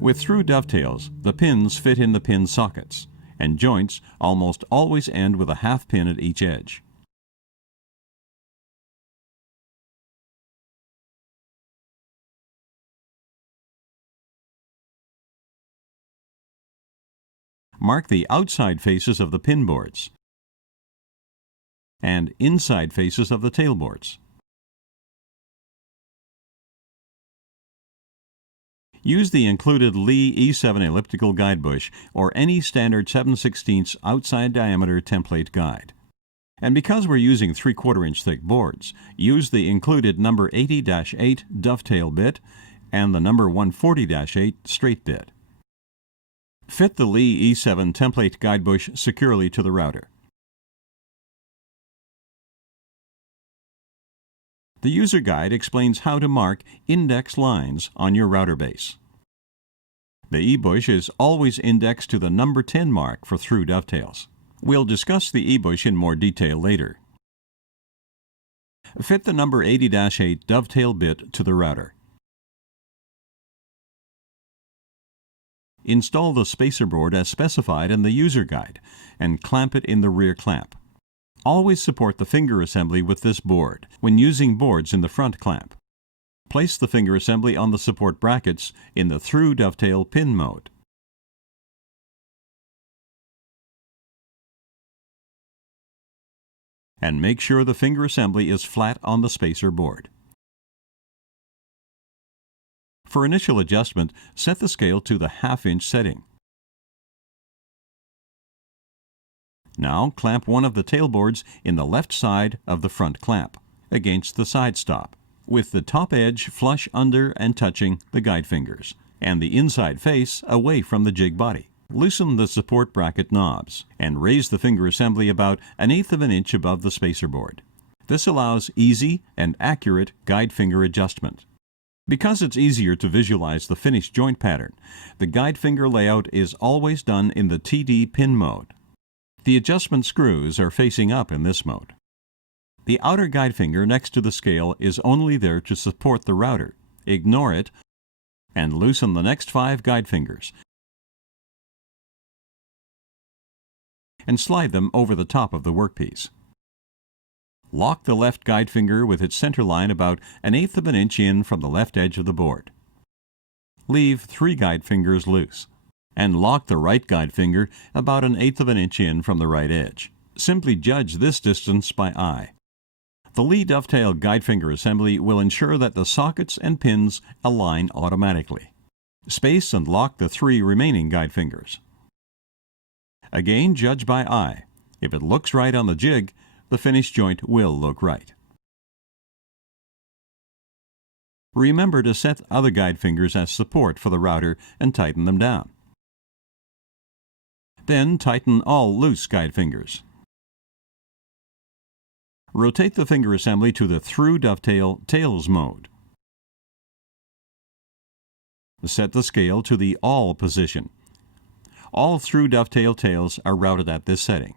With through dovetails, the pins fit in the pin sockets, and joints almost always end with a half pin at each edge. Mark the outside faces of the pin boards and inside faces of the tail boards. Use the included Leigh E7 elliptical guide bush or any standard 7/16 outside diameter template guide. And because we're using 3/4 inch thick boards, use the included number 80-8 dovetail bit and the number 140-8 straight bit. Fit the Leigh E7 template guide bush securely to the router. The user guide explains how to mark index lines on your router base. The E-bush is always indexed to the number 10 mark for through dovetails. We'll discuss the E-bush in more detail later. Fit the number 80-8 dovetail bit to the router. Install the spacer board as specified in the user guide and clamp it in the rear clamp. Always support the finger assembly with this board when using boards in the front clamp. Place the finger assembly on the support brackets in the through dovetail pin mode. And make sure the finger assembly is flat on the spacer board. For initial adjustment, set the scale to the half-inch setting. Now clamp one of the tail boards in the left side of the front clamp, against the side stop, with the top edge flush under and touching the guide fingers, and the inside face away from the jig body. Loosen the support bracket knobs, and raise the finger assembly about 1/8 inch above the spacer board. This allows easy and accurate guide finger adjustment. Because it's easier to visualize the finished joint pattern, the guide finger layout is always done in the TD pin mode. The adjustment screws are facing up in this mode. The outer guide finger next to the scale is only there to support the router. Ignore it and loosen the next 5 guide fingers and slide them over the top of the workpiece. Lock the left guide finger with its center line about 1/8 inch in from the left edge of the board. Leave 3 guide fingers loose, and lock the right guide finger about 1/8 inch in from the right edge. Simply judge this distance by eye. The Leigh dovetail guide finger assembly will ensure that the sockets and pins align automatically. Space and lock the 3 remaining guide fingers. Again, judge by eye. If it looks right on the jig, the finished joint will look right. Remember to set other guide fingers as support for the router and tighten them down. Then tighten all loose guide fingers. Rotate the finger assembly to the through dovetail tails mode. Set the scale to the all position. All through dovetail tails are routed at this setting.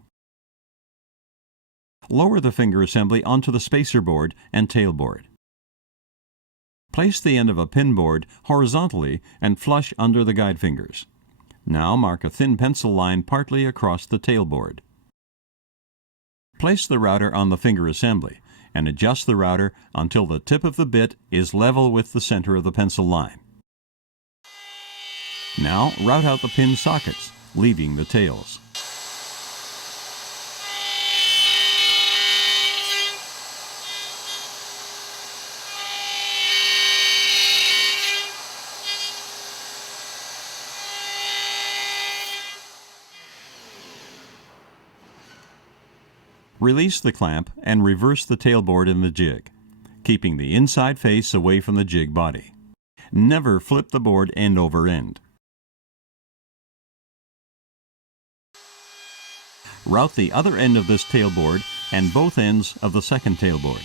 Lower the finger assembly onto the spacer board and tail board. Place the end of a pin board horizontally and flush under the guide fingers. Now mark a thin pencil line partly across the tail board. Place the router on the finger assembly and adjust the router until the tip of the bit is level with the center of the pencil line. Now route out the pin sockets, leaving the tails. Release the clamp and reverse the tailboard in the jig, keeping the inside face away from the jig body. Never flip the board end over end. Route the other end of this tailboard and both ends of the second tailboard.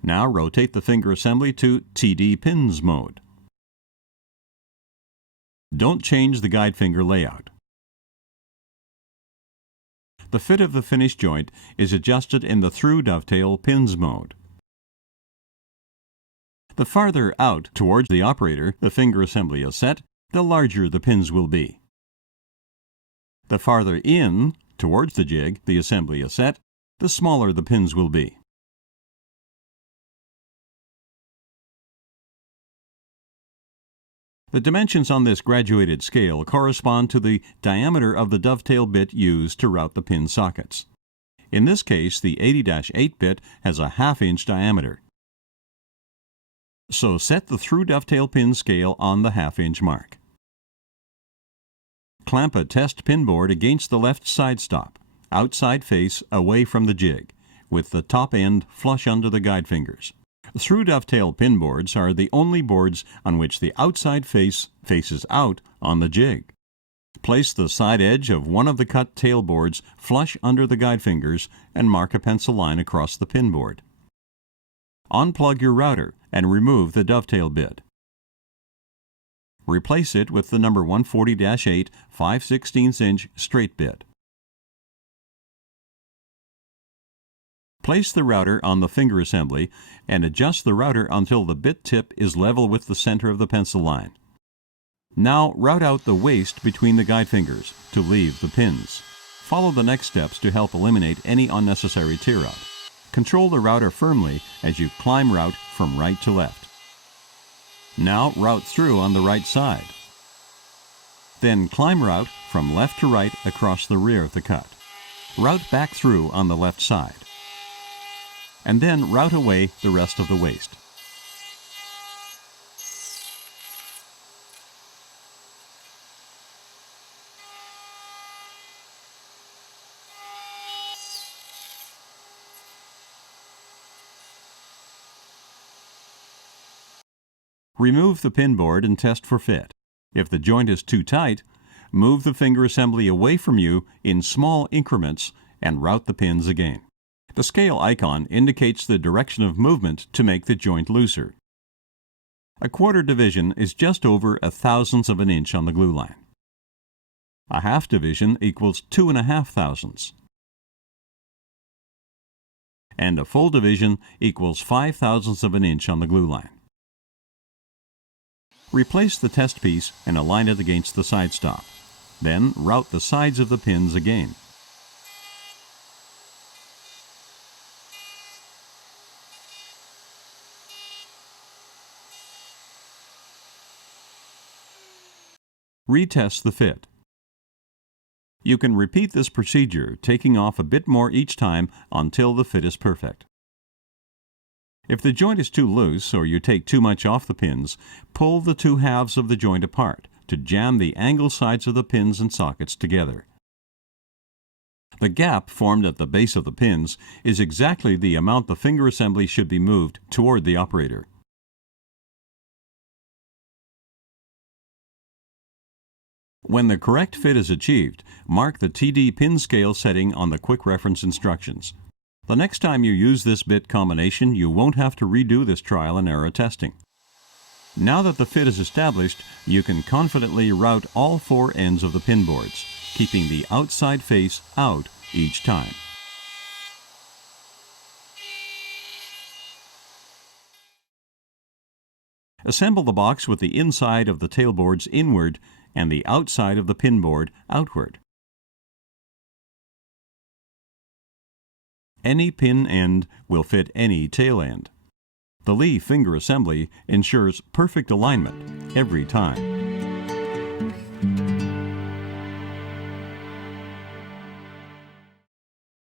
Now rotate the finger assembly to TD pins mode. Don't change the guide finger layout. The fit of the finished joint is adjusted in the through dovetail pins mode. The farther out towards the operator the finger assembly is set, the larger the pins will be. The farther in towards the jig the assembly is set, the smaller the pins will be. The dimensions on this graduated scale correspond to the diameter of the dovetail bit used to route the pin sockets. In this case, the 80-8 bit has a ½ inch diameter. So set the through dovetail pin scale on the ½ inch mark. Clamp a test pin board against the left side stop, outside face away from the jig, with the top end flush under the guide fingers. Through dovetail pin boards are the only boards on which the outside face faces out on the jig. Place the side edge of one of the cut tail boards flush under the guide fingers and mark a pencil line across the pin board. Unplug your router and remove the dovetail bit. Replace it with the number 140-8 5/16 inch straight bit. Place the router on the finger assembly and adjust the router until the bit tip is level with the center of the pencil line. Now route out the waste between the guide fingers to leave the pins. Follow the next steps to help eliminate any unnecessary tear out. Control the router firmly as you climb route from right to left. Now route through on the right side. Then climb route from left to right across the rear of the cut. Route back through on the left side. And then route away the rest of the waste. Remove the pin board and test for fit. If the joint is too tight, move the finger assembly away from you in small increments and route the pins again. The scale icon indicates the direction of movement to make the joint looser. A quarter division is just over 1/1000th of an inch on the glue line. A half division equals 2½ thousandths. And a full division equals 5/1000ths of an inch on the glue line. Replace the test piece and align it against the side stop. Then route the sides of the pins again. Retest the fit. You can repeat this procedure, taking off a bit more each time until the fit is perfect. If the joint is too loose or you take too much off the pins, pull the two halves of the joint apart to jam the angle sides of the pins and sockets together. The gap formed at the base of the pins is exactly the amount the finger assembly should be moved toward the operator. When the correct fit is achieved, mark the TD pin scale setting on the quick reference instructions. The next time you use this bit combination, you won't have to redo this trial and error testing. Now that the fit is established, you can confidently route all 4 ends of the pin boards, keeping the outside face out each time. Assemble the box with the inside of the tail boards inward and the outside of the pin board outward. Any pin end will fit any tail end. The Leigh finger assembly ensures perfect alignment every time.